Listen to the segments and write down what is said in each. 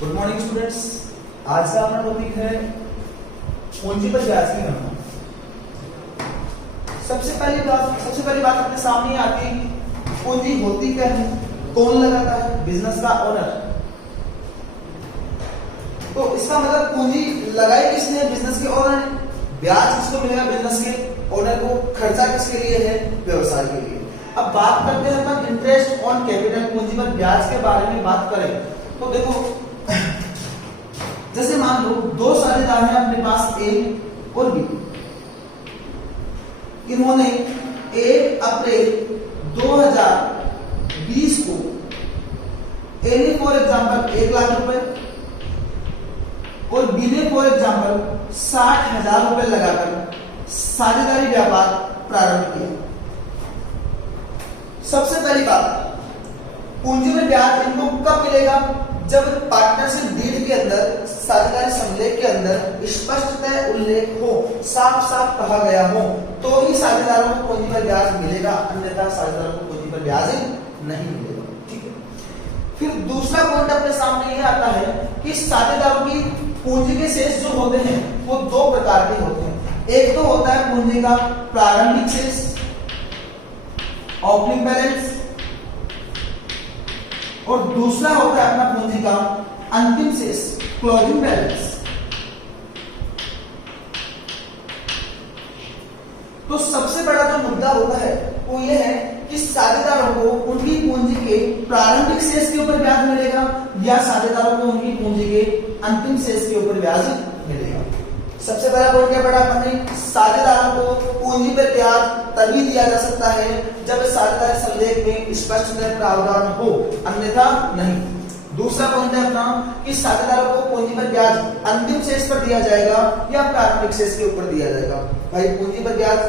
Good morning students. आज का अपना टॉपिक है पूंजी पर ब्याज की गणना। सबसे पहली बात अपने सामने आती है पूंजी होती क्या है, कौन लगाता है, बिजनेस का ओनर। तो इसका मतलब पूंजी लगाई किसने, बिजनेस के ओनर ने। ब्याज किसको मिलेगा, बिजनेस के ओनर को। खर्चा किसके लिए है, व्यवसाय के लिए। अब बात करते हैं अपन इंटरेस्ट ऑन कैपिटल, पूंजी पर ब्याज के बारे में बात करें तो देखो, जैसे मान लो दो साझेदार हैं अपने पास, ए और बी। इन्होंने 1 अप्रैल 2020 को ए ने फॉर एग्जाम्पल 1 लाख रुपए और बी ने फॉर एग्जाम्पल 60,000 रुपए लगाकर साझेदारी व्यापार प्रारंभ किया। सबसे पहली बात, पूंजी में ब्याज इनको कब मिलेगा, जब पार्टनरशिप डीड के अंदर, साझेदारी समलेख के अंदर स्पष्टतः उल्लेख हो, साफ साफ कहा गया हो, तो ही साझेदारों को पूंजी पर ब्याज मिलेगा, अन्यथा साझेदारों को पूंजी पर ब्याज नहीं मिलेगा। ठीक है। फिर दूसरा पॉइंट अपने सामने यह आता है कि साझेदारों की पूंजी के शेष जो होते हैं वो 2 प्रकार के होते हैं। एक तो होता है पूंजी का प्रारंभिक शेष, ओपनिंग बैलेंस, और दूसरा होता है अपना पूंजी का अंतिम शेष, क्लोजिंग बैलेंस। तो सबसे बड़ा जो मुद्दा होता है वो ये है कि साझेदारों को उनकी पूंजी के प्रारंभिक शेष के ऊपर ब्याज मिलेगा या साझेदारों को उनकी पूंजी के अंतिम शेष के ऊपर ब्याज मिलेगा। सबसे पहला पॉइंट क्या पढ़ा अपने, साझेदारों को पूंजी पर ब्याज तभी दिया जा सकता है जब साझेदारी समलेख में स्पष्ट प्रावधान हो, अन्यथा नहीं। दूसरा पॉइंट है अपना कि साझेदारों को पूंजी पर ब्याज अंतिम शेष पर दिया जाएगा या प्रारंभिक शेष के ऊपर दिया जाएगा। भाई पूंजी पर ब्याज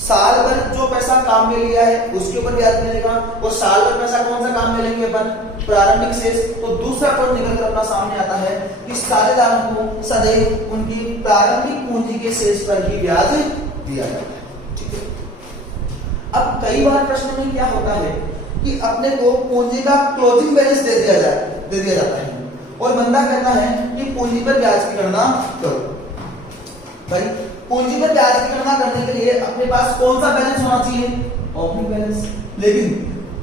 साल भर जो पैसा काम में लिया है उसके ऊपर ब्याज मिलेगा, और साल भर पैसा कौन सा काम में लेंगे अपन, प्रारंभिक शेष। तो दूसरा पॉइंट निकलकर अपना सामने आता है कि साझेदारों को सदैव उनकी प्रारंभिक पूंजी के शेष पर ही ब्याज दिया जाता है। ठीक है। अब कई बार प्रश्न में क्या होता है कि अपने को पूंजी का क्लोजिंग बैलेंस दे दिया जाता है और बंदा कहता है कि पूंजी पर ब्याज की गणना करो। भाई पूंजी पर ब्याज की गणना करने के लिए अपने पास कौन सा बैलेंस होना चाहिए, ओपनिंग बैलेंस। लेकिन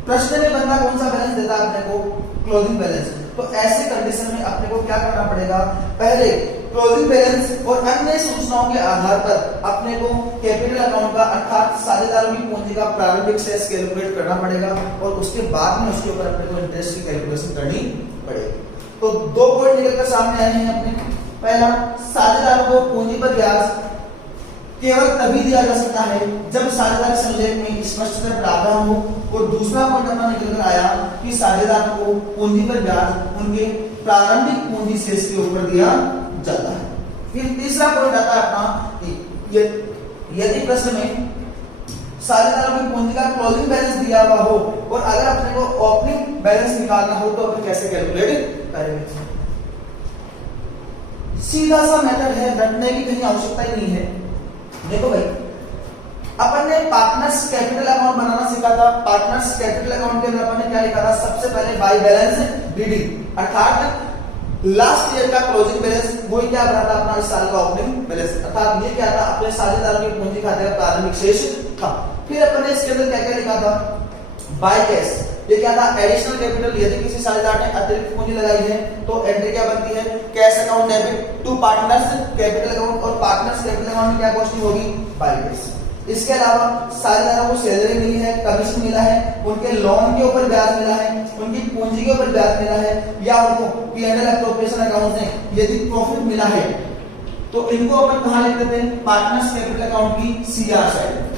प्रश्न में बंदा कौन सा बैलेंस देता है अपने को, क्लोजिंग बैलेंस। तो ऐसे कंडीशन में अपने को क्या करना पड़ेगा, पहले क्लोजिंग बैलेंस और अन्य सूचनाओं के आधार पर अपने को कैपिटल अकाउंट का अर्थात साझेदारों की पूंजी का प्रारंभिक शेष कैलकुलेट करना पड़ेगा और उसके बाद में उसके ऊपर अपने को इंटरेस्ट की कैलकुलेशन करनी पड़ेगी। तो 2 पॉइंट निकलकर सामने आए हैं अपने। पहला, साझेदारों को पूंजी पर ब्याज केवल तभी दिया जा सकता है जब साझेदारी समलेख में स्पष्टतः प्रावधान हो, और दूसरा पॉइंट अपना निकलकर आया कि साझेदारों को पूंजी पर ब्याज उनके प्रारंभिक पूंजी शेष के ऊपर दिया जाता है। फिर तीसरा पॉइंट आता है अपना, यदि प्रश्न में साझेदारों की पूंजी का क्लोजिंग बैलेंस दिया हुआ हो और अगर अपने को ओपनिंग बैलेंस निकालना हो तो अपन कैसे कैलकुलेट करेंगे। सीधा सा मेथड है, रटने की कहीं आवश्यकता ही नहीं है। देखो भाई, अपन ने पार्टनर्स कैपिटल अकाउंट बनाना सीखा था। पार्टनर्स कैपिटल अकाउंट के अंदर अपन ने क्या लिखा था, सबसे पहले बाय बैलेंस डीडी, अर्थात लास्ट ईयर का क्लोजिंग बैलेंस, वही क्या बना था अपना इस साल का ओपनिंग बैलेंस, अर्थात ये क्या था, अपने साझेदारों की पूंजी खाते का प्रारंभिक शेष था। फिर अपन ने इसके अंदर क्या क्या लिखा था, बाय कैश, ये क्या था, एडिशनल कैपिटल। यदि किसी साझेदार ने अतिरिक्त पूंजी लगाई है तो एंट्री क्या बनती है, cash account debit to partners capital account, और पार्टनर्स कैपिटल अकाउंट में क्या कॉस्टिंग होगी, बाय कैश। इसके अलावा साझेदारों को सैलरी मिली है, कमीशन मिला है, उनके लोन के ऊपर ब्याज मिला है, उनकी पूंजी के ऊपर ब्याज मिला है, या उनको पी&एल एप्रोप्रिएशन अकाउंट से यदि प्रॉफिट मिला है तो इनको अपन कहां लिख देते हैं, पार्टनर्स कैपिटल अकाउंट की सीआर साइड।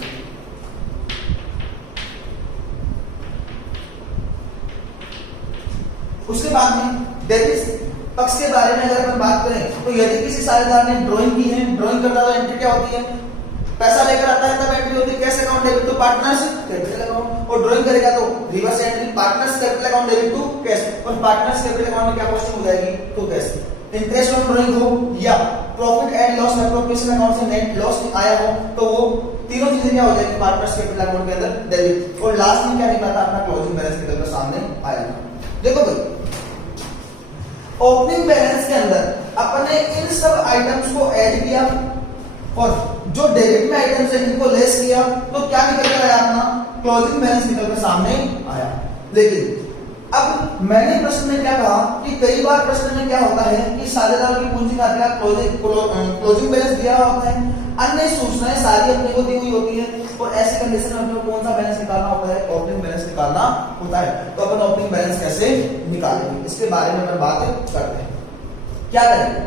उसके बाद में डेबिट पक्ष के बारे में अगर अपन बात करें तो यदि किसी साझेदार ने ड्राइंग की है, ड्राइंग करता तो एंट्री क्या होती है, पैसा लेकर आता है तब एंट्री होती है cash account debit to partners capital account, और ड्राइंग करेगा तो reverse entry partners capital account debit to cash, और पार्टनर्स कैपिटल अकाउंट में क्या कॉस्टिंग हो जाएगी, तो कैश। इंटरेस्ट ऑन ड्राइंग हो या profit and loss appropriation account से नेट लॉस आया हो तो वो तीनों चीजें क्या हो जाएगी, पार्टनर्स कैपिटल अकाउंट के अंदर डेबिट, और लास्ट में क्या निकला था, अपना क्लोजिंग बैलेंस निकलकर सामने आया था। देखो भाई, ओपनिंग बैलेंस के अंदर अपन ने इन सब आइटम्स को ऐड किया और जो डेबिट में आइटम्स है इनको लेस किया, तो क्या निकल कर आया अपना क्लोजिंग बैलेंस निकल कर सामने आया। लेकिन अब मैंने प्रश्न में क्या कहा कि कई बार प्रश्न में क्या होता है कि साझेदारों की पूंजी खाते का क्लोजिंग बैलेंस दिया होता है, अन्य सूचनाएं सारी अपने को दी हुई होती है, और ऐसी कंडीशन में अपने को कौन सा बैलेंस निकालना होता है, ओपनिंग बैलेंस निकालना होता है। तो अपन ओपनिंग बैलेंस कैसे निकालेंगे इसके बारे में अपन बात करते हैं। क्या करेंगे,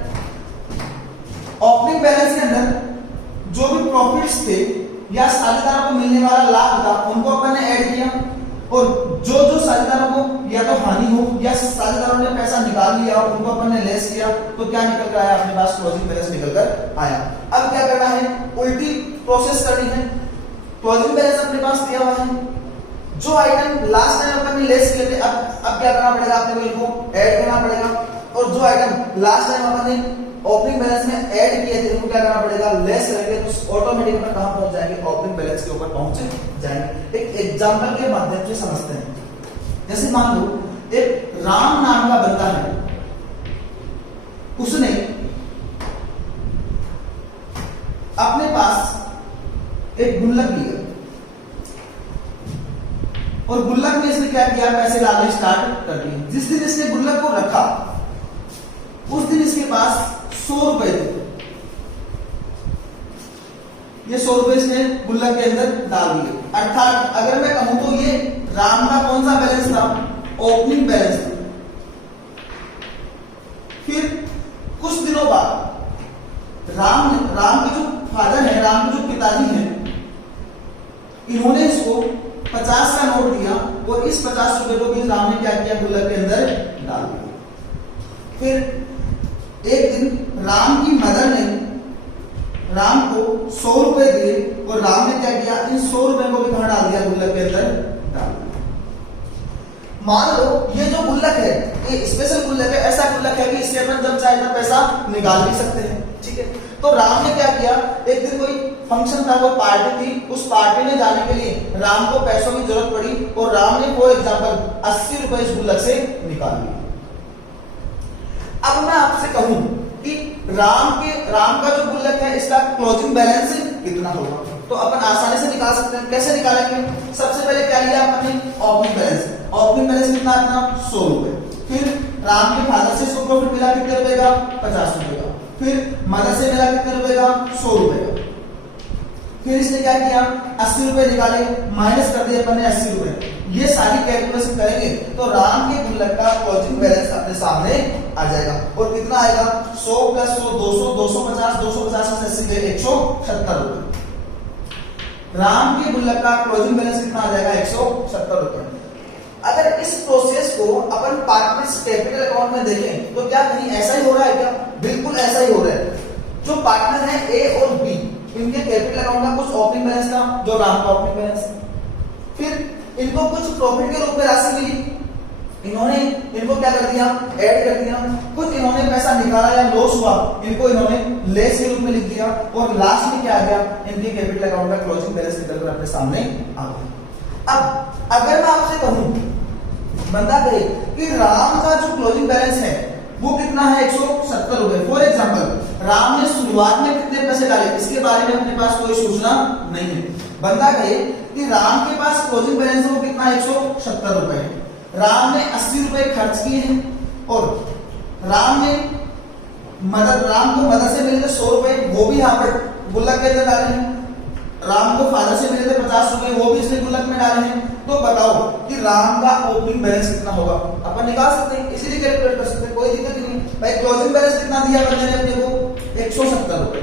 ओपनिंग बैलेंस के अंदर जो भी प्रॉफिट्स थे या साझेदारों को मिलने वाला लाभ था उनको अपन ने ऐड किया, और जो जो साझेदारों को या तो हानि हो या साझेदारों ने पैसा निकाल लिया हो उनको अपन ने लेस किया, तो क्या निकल कर आया अपने पास क्लोजिंग बैलेंस निकल कर आया। अब क्या करना है, उल्टी प्रोसेस करनी है। क्लोजिंग बैलेंस अपने पास दिया हुआ है, जो आइटम लास्ट टाइम अपन ने लेस किए थे अब क्या करना पड़ेगा, अपने को इनको ऐड करना पड़ेगा, और जो आइटम लास्ट टाइम अपन ने ओपनिंग बैलेंस में ऐड किए थे उनको क्या करना पड़ेगा, लेस करेंगे, तो ऑटोमेटिक में कहां पहुंच जाएंगे, ओपनिंग बैलेंस के ऊपर पहुंच जाएंगे। एक एग्जांपल के माध्यम से समझते हैं। जैसे मान लो एक राम नाम का बंदा है, उसने अपने पास एक गुल्लक लिया और गुल्लक में इसने क्या किया, पैसे डालने स्टार्ट कर दिए। जिस दिन इसने गुल्लक को रखा उस दिन इसके पास 100 रुपए थे। ये 100 रुपए इसने गुल्लक के अंदर डाल दिए। अर्थात अगर मैं कहूं तो ये राम का कौन सा बैलेंस था, ओपनिंग बैलेंस था। फिर कुछ दिनों बाद राम के जो फादर है, राम के जो पिताजी हैं, इन्होंने इसको 50 का नोट दिया और इस 50 रुपए को भी राम ने क्या किया, गुल्लक के अंदर डाल दिया। फिर एक दिन राम की मदर ने राम को 100 रुपए दिए और राम ने क्या किया, इन 100 रुपए को भी कहां डाल दिया, गुल्लक के अंदर डाल दिया। मान लो ये जो गुल्लक है ये स्पेशल गुल्लक है, ऐसा गुल्लक है कि इससे अपन जब चाहे तब पैसा निकाल भी सकते हैं, ठीक है। तो राम ने क्या किया, एक दिन कोई फंक्शन था, कोई पार्टी थी, उस पार्टी में जाने के लिए राम को पैसों की जरूरत पड़ी और राम ने फॉर एग्जाम्पल 80 रुपए इस गुल्लक से निकाल लिए। अब मैं आपसे कहूं कि राम का जो गुल्लक है इसका क्लोजिंग बैलेंस कितना होगा, तो अपन आसानी से निकाल सकते हैं। कैसे निकालेंगे, सबसे पहले क्या लिया अपन ने, ओपनिंग बैलेंस। ओपनिंग बैलेंस कितना अपना 100 रुपए। फिर राम के फादर से इसको प्रॉफिट मिला कितने रुपए का, 50 रुपए का। फिर मदर से मिला कितने रुपए का, 100 रुपए का। फिर इसने क्या किया, 80 रुपए निकाले, माइनस कर दिए अपन ने 80 रुपए। ये सारी कैलकुलेशन करेंगे तो राम के गुल्लक का क्लोजिंग बैलेंस अपने सामने आ जाएगा। और कितना आएगा, 100 प्लस 100 200, 250, 250 से 80 गए 170 रुपए। राम के गुल्लक का क्लोजिंग बैलेंस कितना आ जाएगा, 170 रुपए। अगर इस प्रोसेस को अपन पार्टनर्स कैपिटल अकाउंट में देखें तो क्या कहीं ऐसा ही हो रहा है क्या, बिल्कुल ऐसा ही हो रहा है। जो पार्टनर है ए और बी, इनके कैपिटल अकाउंट का कुछ ओपनिंग बैलेंस था जो राम का ओपनिंग बैलेंस है। फिर इनको कुछ प्रॉफिट के रूप में राशि मिली, इन्होंने इनको क्या कर दिया, ऐड कर दिया। कुछ इन्होंने पैसा निकाला या लॉस हुआ, इनको इन्होंने लेस के रूप में लिख दिया। और लास्ट में क्या आ गया, इनके कैपिटल अकाउंट का क्लोजिंग बैलेंस निकलकर अपने सामने आ गया। अब अगर मैं आपसे कहूं, बंदा कहे कि राम का जो क्लोजिंग बैलेंस है वो कितना है, 170 रुपए। फॉर एग्जाम्पल राम ने शुरुआत में कितने पैसे डाले, इसके बारे में अपने पास कोई सूचना नहीं है। बंदा कहे कि राम के पास क्लोजिंग बैलेंस है वो कितना, 170 रुपए है। राम ने 80 रुपए खर्च किए हैं और राम को मदर से मिले थे 100 रुपए, वो भी यहाँ पर गुल्लक के अंदर डाले हैं। राम को फादर से मिले थे 50 रुपए, वो भी इसने गुल्लक में डाले हैं। तो बताओ कि राम का ओपनिंग बैलेंस कितना होगा, अपन निकाल सकते हैं, इसीलिए कैलकुलेट कर सकते हैं, कोई दिक्कत नहीं। भाई क्लोजिंग बैलेंस कितना दिया बंदे ने अपने को, 170 रुपए।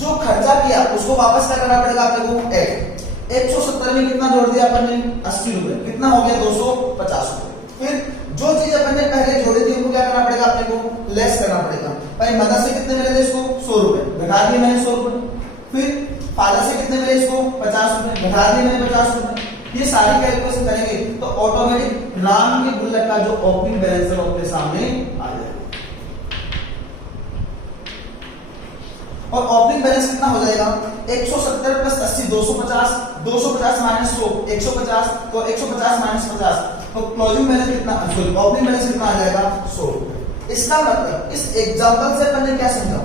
जो खर्चा किया उसको वापस क्या करना पड़ेगा अपने को, ऐड। 170 में कितना जोड़ दिया अपन ने, 80 रुपए, कितना हो गया, 250 रुपए। फिर जो चीज अपन ने पहले जोड़ी थी उनको क्या करना पड़ेगा अपने को, लेस करना पड़ेगा। भाई मदर से कितने मिले थे इसको, 100 रुपए, घटा दिए मैंने 100 रुपए। फिर फादर से कितने मिले इसको, 50 रुपए, घटा दिए मैंने 50 रुपए। ये सारी कैलकुलेशन करेंगे तो ऑटोमेटिक राम के गुल्लक का जो ओपनिंग बैलेंस है वो अपने सामने आ जाएगा। और ओपनिंग बैलेंस कितना हो जाएगा, 170 प्लस 80 250, 250 माइनस 100 150, तो 150 माइनस 50, तो क्लोजिंग बैलेंस कितना, सॉरी ओपनिंग बैलेंस कितना आ जाएगा, 100 रुपए। इसका मतलब इस एग्जांपल से अपन ने क्या समझा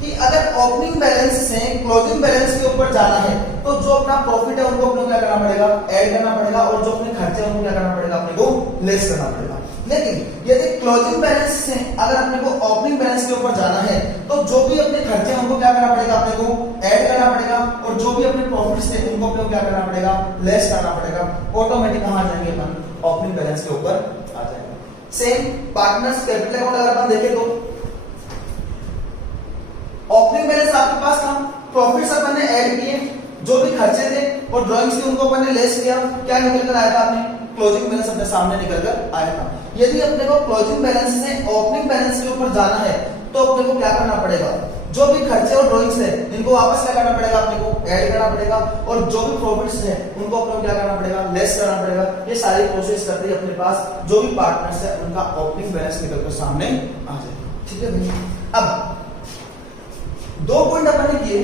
कि अगर ओपनिंग बैलेंस से क्लोजिंग बैलेंस के ऊपर जाना है तो जो अपना प्रॉफिट है उनको अपने क्या करना पड़ेगा, ऐड करना पड़ेगा, और जो अपने खर्चे हैं उनको क्या करना पड़ेगा, अपने को लेस करना पड़ेगा। लेकिन यदि क्लोजिंग बैलेंस से अगर अपने को ओपनिंग बैलेंस के ऊपर जाना है तो जो भी अपने खर्चे हैं उनको क्या करना पड़ेगा, अपने को ऐड करना पड़ेगा, और जो भी अपने प्रॉफिट्स थे उनको अपने को क्या करना पड़ेगा, लेस करना पड़ेगा। ऑटोमेटिक कहां आ जाएंगे अपन, ओपनिंग बैलेंस के ऊपर आ जाएगा। सेम पार्टनर्स कैपिटल अकाउंट अगर अपन देखें तो ओपनिंग बैलेंस आपके पास था, प्रॉफिट्स अपन ने ऐड किए, जो भी खर्चे थे और ड्राइंग्स थी उनको अपन ने लेस किया, क्या निकल कर आया था, अपने क्लोजिंग बैलेंस अपने सामने निकल कर आया था। यदि अपने को क्लोजिंग बैलेंस से ओपनिंग बैलेंस के ऊपर जाना है तो अपने को क्या करना पड़ेगा, जो भी खर्चे और ड्राइंग्स है इनको वापस क्या करना पड़ेगा, अपने को ऐड करना पड़ेगा, और जो भी प्रॉफिट्स है उनको अपने को क्या करना पड़ेगा, लेस करना पड़ेगा। ये सारी प्रोसेस करते ही अपने पास जो भी पार्टनर्स है उनका ओपनिंग बैलेंस निकल कर सामने आ जाएगा। ठीक है भैया। अब दो पॉइंट अपन ने किए।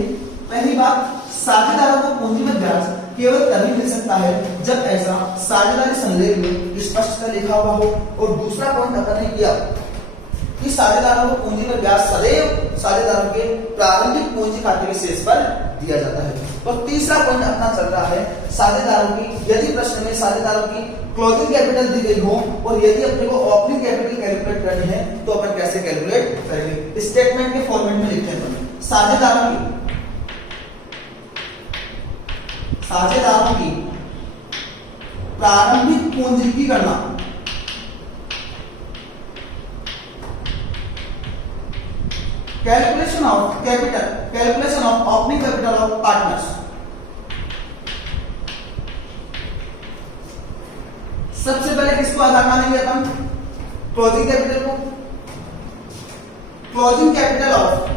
पहली बात, साझेदारों को पूंजीगत ब्याज केवल तभी मिल सकता है जब ऐसा साझेदारी संलेख में स्पष्टता लिखा हुआ हो, और दूसरा पॉइंट अपन ने किया कि साझेदारों को पूंजीगत ब्याज सदैव साझेदारों के प्रारंभिक पूंजी खाते के शेष पर दिया जाता है। और तीसरा पॉइंट अपना चल रहा है साझेदारों की, यदि प्रश्न में साझेदारों की क्लोजिंग कैपिटल दी गई हो और यदि अपने को ओपनिंग कैपिटल कैलकुलेट करनी है तो अपन कैसे कैलकुलेट करेंगे। स्टेटमेंट के फॉर्मेट में लिखते हैं साझेदारों की प्रारंभिक पूंजी की गणना calculation of opening capital of partners. सबसे पहले किसको आधार मानेंगे अपन, क्लोजिंग कैपिटल को। क्लोजिंग कैपिटल ऑफ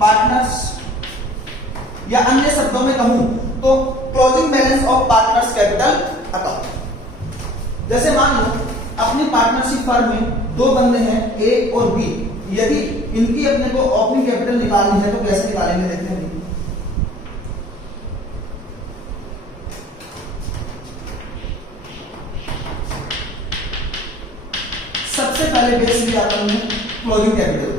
पार्टनर्स, या अन्य शब्दों में कहूं तो closing balance of partners capital account. जैसे मान लो अपनी पार्टनरशिप फर्म में दो बंदे हैं ए और बी, यदि इनकी अपने को ओपनिंग कैपिटल निकालनी है तो कैसे निकालेंगे, देखते हैं। सबसे पहले बेस लिया अपन ने क्लोजिंग कैपिटल,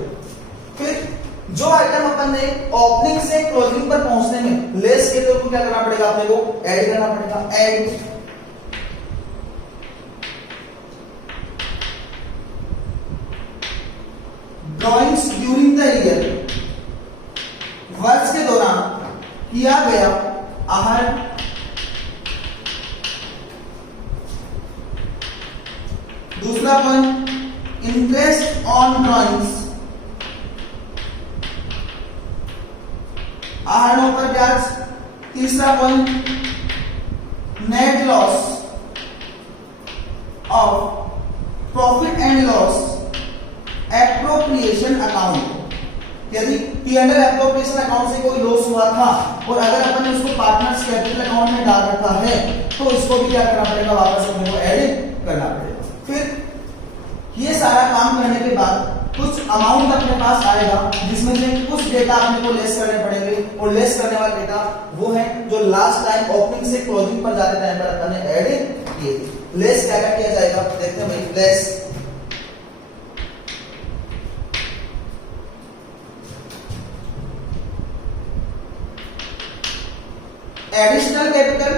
फिर जो आइटम अपन ने ओपनिंग से क्लोजिंग पर पहुंचने में लेस के लिए उनको क्या करना पड़ेगा, अपने को ऐड करना पड़ेगा। Add drawings during the year, वर्ष के दौरान किया गया आहरण। दूसरा पॉइंट, इंटरेस्ट ऑन ड्रॉइंग्स, आहरणों पर ब्याज। तीसरा point, net loss of profit and loss appropriation account. यदि P&L एप्रोप्रिएशन अकाउंट से कोई लॉस हुआ था और अगर अपन ने उसको पार्टनर्स कैपिटल अकाउंट में डाल रखा है तो इसको भी क्या करना पड़ेगा, वापस अपने को ऐड करना पड़ेगा। फिर ये सारा काम करने के बाद कुछ अमाउंट अपने पास आएगा जिसमें से कुछ डेटा अपने को लेस करने पड़ेंगे, और लेस करने वाला डेटा वो है जो लास्ट टाइम ओपनिंग से क्लोजिंग पर जाते टाइम पर अपन ने ऐड किए। लेस क्या क्या किया जाएगा, देखते हैं भाई। Less additional capital,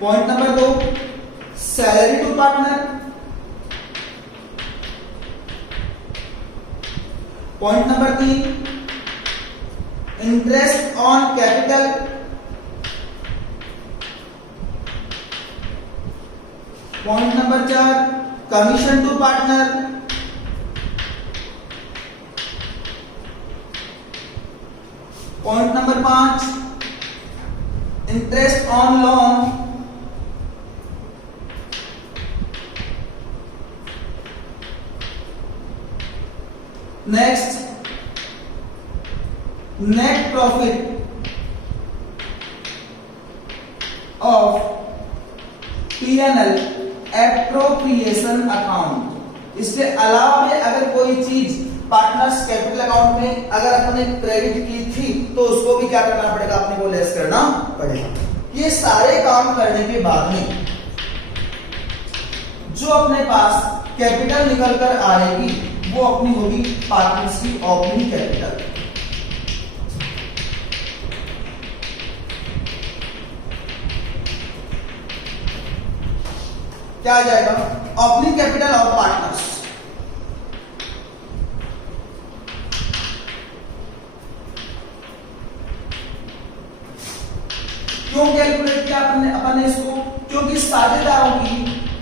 point number 2, salary to partner, point number 3, interest on capital, point number 4, commission to partner, point number 5, interest on loan, next net profit of P&L appropriation account. इसके अलावा अगर कोई चीज पार्टनर्स कैपिटल अकाउंट में अगर अपन ने credit की थी तो उसको भी क्या करना पड़ेगा, अपने को लेस करना पड़ेगा। ये सारे काम करने के बाद में जो अपने पास कैपिटल निकल कर आएगी वो अपनी होगी पार्टनर्स की ओपनिंग कैपिटल। क्या आ जाएगा, ओपनिंग कैपिटल ऑफ पार्टनर्स। क्यों कैलकुलेट किया अपन ने इसको, क्योंकि साझेदारों की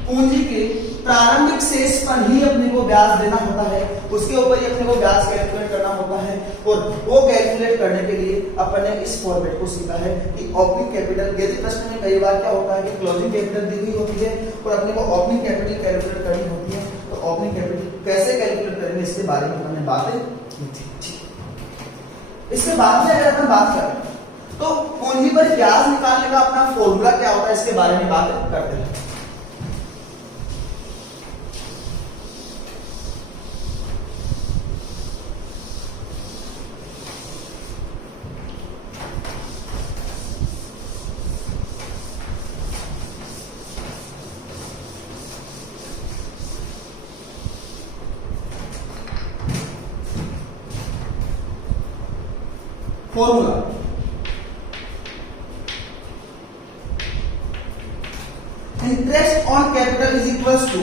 पूंजी के प्रारंभिक शेष पर ही अपने को ब्याज देना होता है, उसके ऊपर ही अपने को ब्याज कैलकुलेट करना होता है। और वो कैलकुलेट करने के लिए अपन ने इस फॉर्मेट को सीखा है कि ओपनिंग कैपिटल, यदि प्रश्न में कई बार क्या होता है कि क्लोजिंग कैपिटल दी हुई होती है और अपने को ओपनिंग कैपिटल कैलकुलेट करनी होती है, तो ओपनिंग कैपिटल कैसे कैलकुलेट करेंगे इसके बारे में हमने बातें की थी। इसके बाद में अगर अपन बात करें तो पूंजी पर ब्याज निकालने का अपना फॉर्मूला क्या होता है, इसके बारे में बात करते हैं। Formula interest on capital is equals to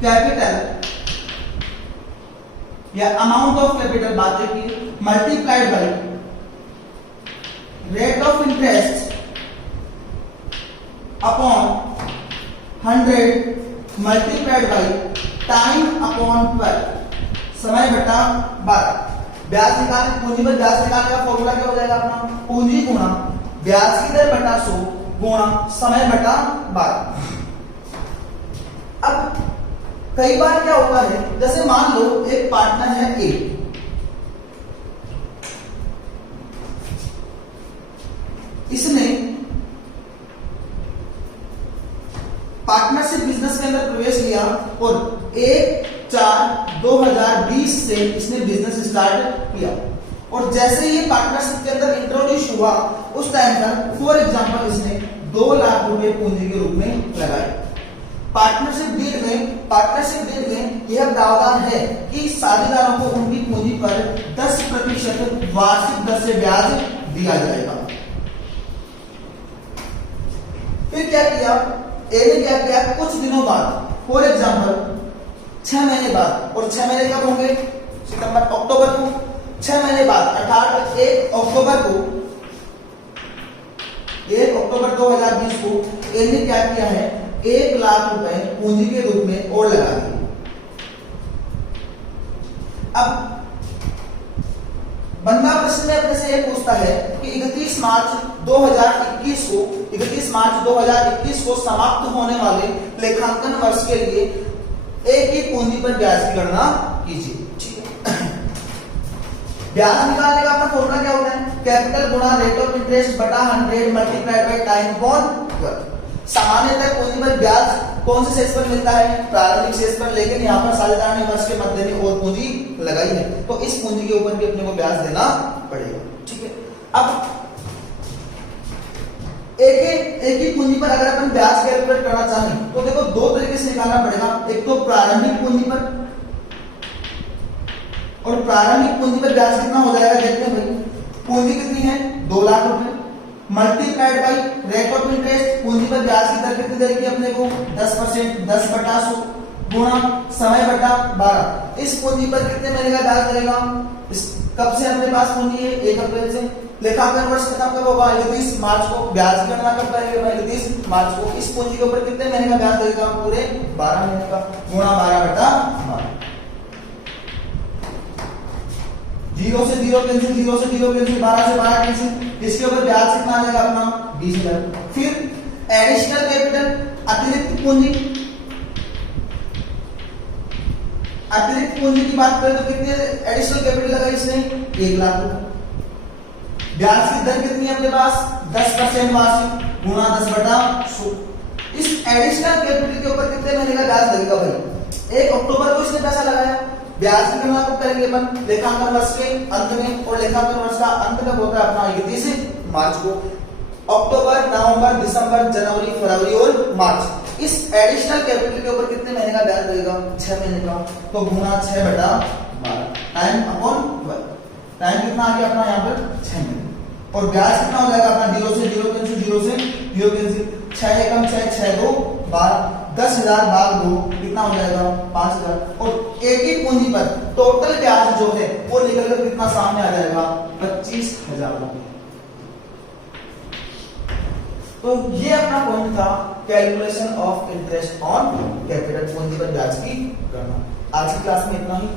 capital या अमाउंट ऑफ कैपिटल बातें की multiplied by rate of interest upon 100 multiplied by time upon 12, समय बटा 12। ब्याज निकालने, पूंजी पर ब्याज निकालने का फॉर्मूला क्या हो जाएगा अपना, पूंजी गुणा ब्याज की दर बटा 100 गुणा समय बटा 12। अब कई बार क्या होता है, जैसे मान लो एक पार्टनर है ए, इसने पार्टनरशिप बिजनेस के अंदर प्रवेश लिया और 1/4/2020 से इसने बिजनेस स्टार्ट किया और जैसे ये पार्टनरशिप के अंदर इंट्रोड्यूस हुआ उस टाइम पर फॉर एग्जांपल इसने 2 लाख रुपए पूंजी के रूप में लगाए। पार्टनरशिप डील में यह प्रावधान है कि साझेदारों को उनकी पूंजी पर 10% वार्षिक दर से ब्याज दिया जाएगा। फिर क्या किया, ए ने क्या किया, कुछ दिनों बाद फॉर एग्जांपल 6 महीने बाद, और 6 महीने कब होंगे, सितंबर अक्टूबर को, 6 महीने बाद अर्थात 1 अक्टूबर 2020 को ए ने क्या किया है, 1 लाख रुपए पूंजी के रूप में और लगा दिए। अब बंदा प्रश्न में अपने से ये पूछता है कि 31 मार्च 2021 को समाप्त होने वाले लेखांकन वर्ष के लिए एक ही पूंजी पर ब्याज की गणना कीजिए। ठीक है, ब्याज निकालने का अपना फॉर्मूला क्या होता है, कैपिटल गुणा रेट ऑफ इंटरेस्ट बटा 100 मल्टीप्लाइड बाय टाइम अपॉन 12। सामान्यतः पूंजी पर ब्याज कौन से शेष पर मिलता है, प्रारंभिक शेष पर, लेकिन यहाँ पर साझेदार ने वर्ष के मध्य में और पूंजी लगाई है तो इस पूंजी के ऊपर भी अपने को ब्याज देना पड़ेगा। ठीक है, अब एक ही पूंजी पर अगर अपन ब्याज कैलकुलेट करना चाहें तो देखो 2 तरीके से निकालना पड़ेगा। एक तो प्रारंभिक पूंजी पर, और प्रारंभिक पूंजी पर ब्याज कितना हो जाएगा देखते हैं भाई, पूंजी कितनी है 2 लाख रुपए multiplied by rate of interest, पूंजी पर ब्याज की दर कितनी देगी अपने को 10%, 10/100 गुणा समय बटा 12। इस पूंजी पर कितने महीने का ब्याज लगेगा, कब से अपने पास पूंजी है 1 अप्रैल से, लेखांकन वर्ष खत्म कब होगा 31 मार्च को, ब्याज की गणना कब करेंगे 31 मार्च को। इस पूंजी के ऊपर कितने महीने का ब्याज लगेगा, पूरे 12 महीने का, गुणा 12/12। 0 से 0 कैंसिल, 0 से 0 कैंसिल, 12 से 12 कैंसिल, इसके ऊपर ब्याज कितना आ जाएगा अपना 20,000। फिर एडिशनल कैपिटल, अतिरिक्त पूंजी की बात करें तो कितने एडिशनल कैपिटल लगा इसने 1 लाख रुपए। ब्याज की दर कितनी है अपने पास 10% वार्षिक गुणा 10/100। इस एडिशनल कैपिटल के ऊपर कितने महीने का ब्याज लगेगा भाई? 1 अक्टूबर को इसने पैसा लगाया, ब्याज की गणना कब करेंगे अपन? लेखांकन वर्ष के अंत में, और लेखांकन वर्ष का अंत कब होता है अपना? 31 मार्च को। अक्टूबर, नवंबर, दिसंबर, जनवरी, फरवरी और मार्च, इस एडिशनल कैपिटल के ऊपर कितने महीने का ब्याज लगेगा? 6 महीने का। तो गुना 6/12 टाइम अपॉन 12, टाइम कितना आ गया अपना यहाँ पर? 6 महीने। और ब्याज कितना हो जाएगा अपना? 0 से 0 कैंसिल, 0 से 0 कैंसिल, 6 एकम 6, 6 2 12, 10,000 भाग 2 कितना हो जाएगा? 5,000। और एक ही पूंजी पर टोटल ब्याज जो है वो निकल कर कितना सामने आ जाएगा? 25,000। तो ये अपना पॉइंट था, calculation of interest on capital, पूंजी पर ब्याज की गणना। आज की क्लास में इतना ही।